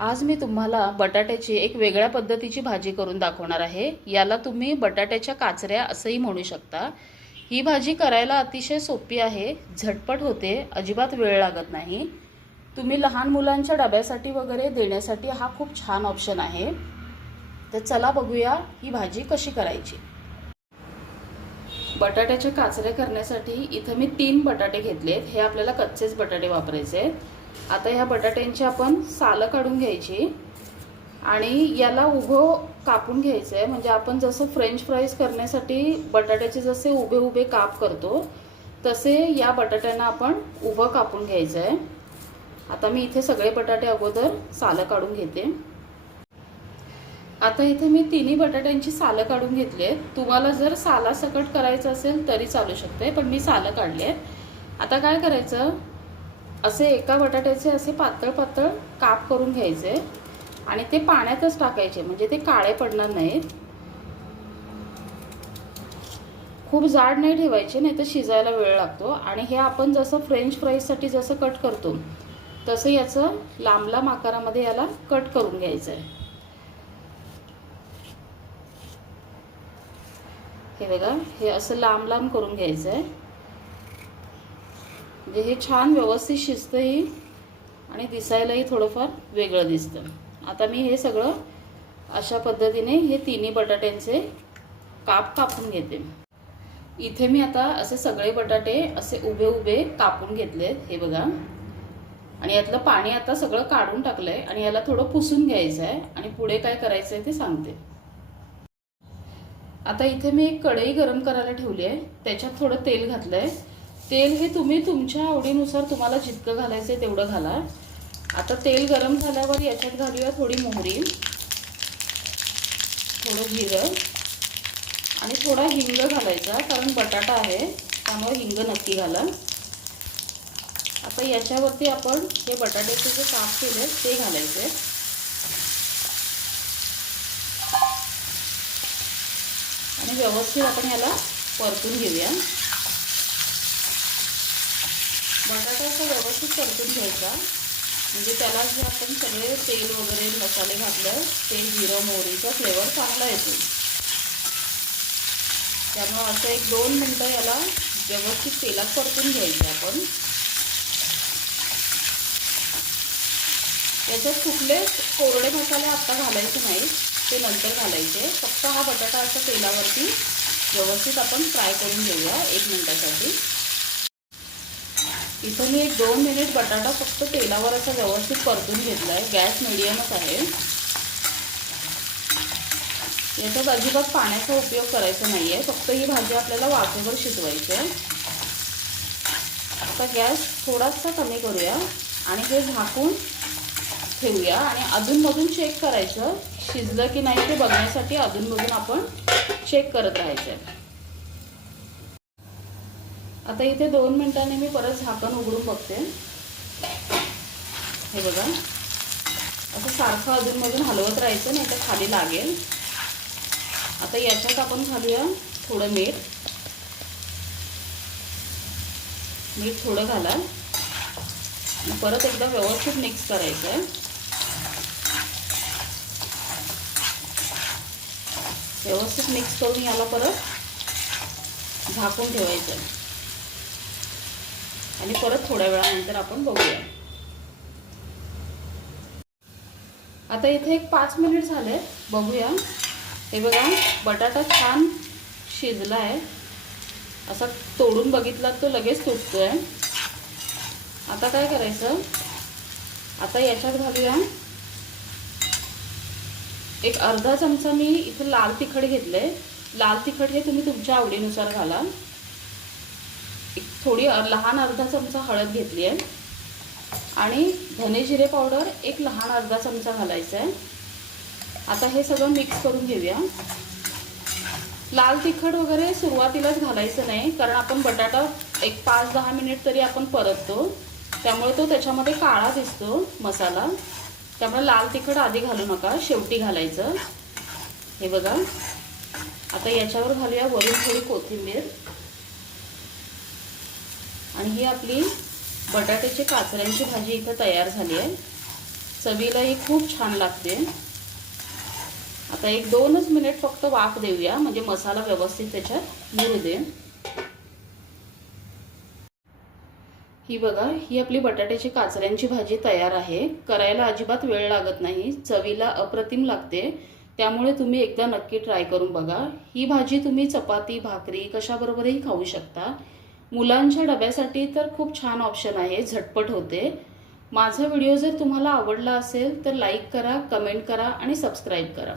आज मी तुम्हाला बटाट्याची एक वेगळ्या पद्धतीची भाजी करून दाखवणार आहे. याला तुम्ही बटाट्याच्या काचऱ्या असंही म्हणू शकता. ही भाजी करायला अतिशय सोपी आहे झटपट होते अजिबात वेळ लागत नाही. तुम्ही लहान मुलांच्या डब्यासाठी वगैरे देण्यासाठी हा खूप छान ऑप्शन आहे. तर चला बघूया ही भाजी कशी करायची. बटाट्याच्या काचऱ्या करण्यासाठी इथं मी तीन बटाटे घेतलेत. हे आपल्याला कच्चेच बटाटे वापरायचे आहेत. आता ह्या बटाट्यांची आपण सालं काढून घ्यायची. आणि याला उभं कापून घ्यायचं आहे म्हणजे आपण जसं फ्रेंच फ्राईज करण्यासाठी बटाट्याचे जसे उभे उभे काप करतो तसे या बटाट्यांना आपण उभं कापून घ्यायचं आहे आता मी इथे सगळे बटाटे अगोदर सालं काढून घेते. आता इथे मी तिन्ही बटाट्यांची सालं काढून घेतली आहेत तुम्हाला जर साला सकट करायचं असेल तरी चालू शकते पण मी सालं काढली आहेत आता काय करायचं? असे एका बटाट्याचे असे पातळ पातळ काप करून घ्यायचे आणि ते पाण्यातच टाकायचे म्हणजे ते काळे पडणार नाहीत. खूप जाड नाही ठेवायचे नाही तर शिजायला वेळ लागतो. आणि हे आपण जसं फ्रेंच फ्राईजसाठी जसं कट करतो तसं याचं लांब लांब आकारामध्ये याला कट करून घ्यायचं आहे. हे बघा हे असं लांब लांब करून घ्यायचं आहे. म्हणजे हे छान व्यवस्थित शिजतंही आणि दिसायलाही थोडंफार वेगळं दिसतं. आता मी हे सगळं अशा पद्धतीने हे तिन्ही बटाट्यांचे काप कापून घेते. इथे मी आता असे सगळे बटाटे असे उभे उभे कापून घेतलेत हे बघा. आणि यातलं पाणी आता सगळं काढून टाकलंय आणि याला थोडं पुसून घ्यायचं आहे आणि पुढे काय करायचं आहे ते सांगते. आता इथे मी एक कढई गरम करायला ठेवली आहे त्याच्यात थोडं तेल घातलं आहे तेल हे तुम्ही तुमच्या आवडीनुसार तुम्हाला जितकं घालायचं आहे तेवढं घाला. आता तेल गरम झाल्यावर याच्यात घालूया थोडी मोहरी थोडं जिरं आणि थोडा हिंग घालायचा कारण बटाटा आहे त्यामुळे हिंग नक्की घाला. आता याच्यावरती आपण हे बटाट्याचे जे काप केले ते घालायचे आणि व्यवस्थित आपण याला परतून घेऊया. बटाटा असा व्यवस्थित परतून घ्यायचा. म्हणजे त्याला जे आपण सगळे तेल वगैरे मसाले घातलं ते जिरं मोहरीचा फ्लेवर चांगला येतो. त्यामुळं असं एक दोन मिनटं याला व्यवस्थित तेलात परतून घ्यायचं आपण. याच्यात कुठले कोरडे मसाले आत्ता घालायचे नाहीत ते नंतर घालायचे. फक्त हा बटाटा असा तेलावरती व्यवस्थित आपण फ्राय करून घेऊया एक मिनटासाठी. इथं मी एक दोन मिनिट बटाटा फक्त तेलावर असा व्यवस्थित परतून घेतला आहे गॅस मिडियमच आहे. याच्यात अजिबात पाण्याचा उपयोग करायचा नाही आहे फक्त ही भाजी आपल्याला वाफेवर शिजवायची आहे आता गॅस थोडासा कमी करूया आणि ते झाकून ठेवूया. आणि अधूनमधून चेक करायचं शिजलं की नाही ते बघण्यासाठी अधूनमधून आपण चेक करत राहायचं आता इथे दोन मिनटांनी मी परत झाकण उघडून बघते. हे बघा. असं सारखं अजूनमधून हलवत राहायचं नाही तर खाली लागेल. आता याच्यात आपण घालूया थोडं मीठ. मीठ थोडं घाला परत एकदा व्यवस्थित मिक्स करायचं आहे व्यवस्थित मिक्स करून याला परत झाकून ठेवायचं आहे आणि परत थोड्या वेळानंतर आपण बघूया. आता इथे एक पाच मिनिट झाले बघूया. हे बघा बटाटा छान शिजला आहे असा तोडून बघितला तो लगेच तुटतोय. आता काय करायचं? आता याच्यात घालूया. एक अर्धा चमचा मी इथं लाल तिखट घेतलंय. लाल तिखट हे तुम्ही तुमच्या आवडीनुसार घाला. थोडी लहान अर्धा चमचा हळद घेतली आहे. आणि धने जिरे पावडर एक लहान अर्धा चमचा घालायचा आहे. आता हे सगळं मिक्स करून घेऊया. लाल तिखट वगैरे सुरुवातीलाच घालायचं नाही कारण आपण बटाटा एक पाच दहा मिनिट तरी आपण परततो. त्यामुळे तो त्याच्यामध्ये काळा दिसतो मसाला. त्यामुळे लाल तिखट आधी घालू नका शेवटी घालायचं. हे बघा. आता याच्यावर घालूया वरून थोडी कोथिंबीर. आणि ही आपली बटाट्याची काचऱ्यांची भाजी इथं तयार झाली आहे. चवीला ही खूप छान लागते. आता एक दोनच मिनिट फक्त वाफ देऊया म्हणजे मसाला व्यवस्थित त्याच्यात मिळू दे. ही बघा ही आपली बटाट्याची काचऱ्यांची भाजी तयार आहे. करायला अजिबात वेळ लागत नाही चवीला अप्रतिम लागते. त्यामुळे तुम्ही एकदा नक्की ट्राय करून बघा. ही भाजी तुम्ही चपाती भाकरी कशाबरोबरही खाऊ शकता. मुलांच्या डब्यासाठी तर खूप छान ऑप्शन आहे झटपट होते. माझा व्हिडिओ जर तुम्हाला आवडला असेल तर लाईक करा कमेंट करा आणि सबस्क्राईब करा.